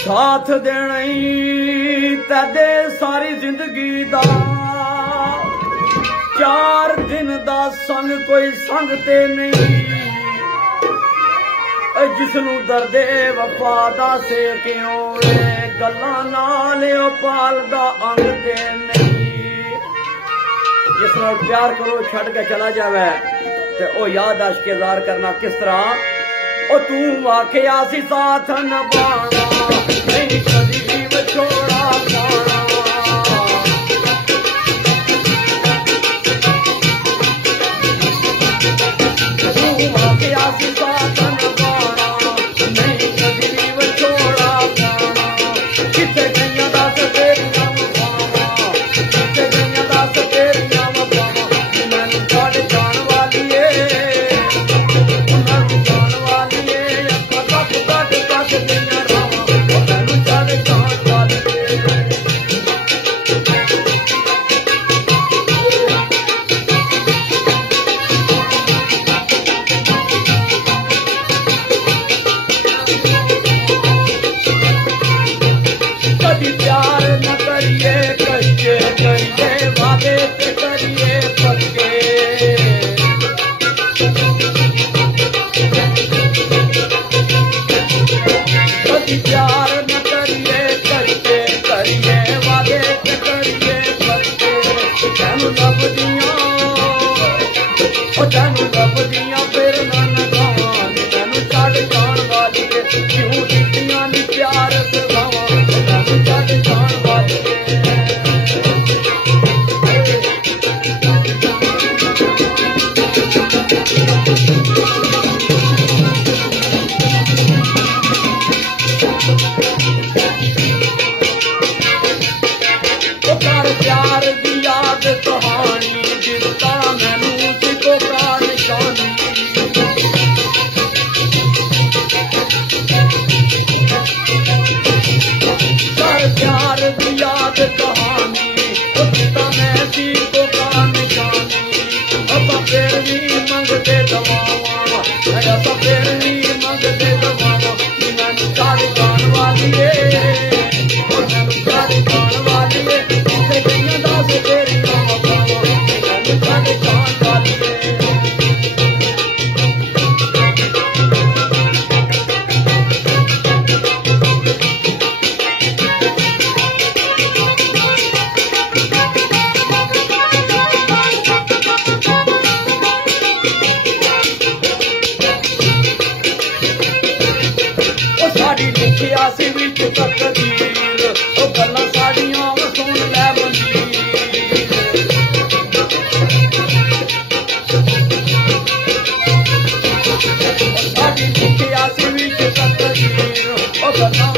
साथ देना ही तेरे सारी जिंदगी दा 4 दिन दा संग कोई संग ते नहीं जिसनू दर्दे वफा दा से क्यों गल्लां नाल पालदा अंग ते नहीं। जिस नाल प्यार करो छड़ के चला जावे ते ओ याद आशकेदार करना किस तरह ओ तू वाकया सी साथ नभाना नहीं कदी विछोड़ा पाना तू वाकया सी साथ नभाना नहीं कदी विछोड़ा पाना किथे गईयां दस तेरियां वफावां किथे गईयां दस तेरियां वफावां मैनू छड़ जान वाली प्यार न करिए कच्चे करिए वादे से करिए पक्के कभी प्यार न करिए कच्चे करिए वादे से करिए पक्के तेनू लभदियां फिर न गावां तेनू छड़ जान वाली क्यों दित्तियां नी प्यार सगावां तेनू छड़ जान वाली प्यार की याद कहानी दिलता मैनू सिको का निशानी प्यार की याद कहानी दिलता मैं सिको का निशानी अब फिर भी मंगते दवावां अब फिर भी मंगते दवावां मैनू छड़ जान वाली मैनू छड़ जान वाली दस तेरियां वफावां मैनू छड़ जान वाली साड़ी लिखिया सी विच तकदीर ओ गल्लां साड़ियां सुन लै मंदीर साड़ी लिखिया सी विच तकदीर ओ गल्लां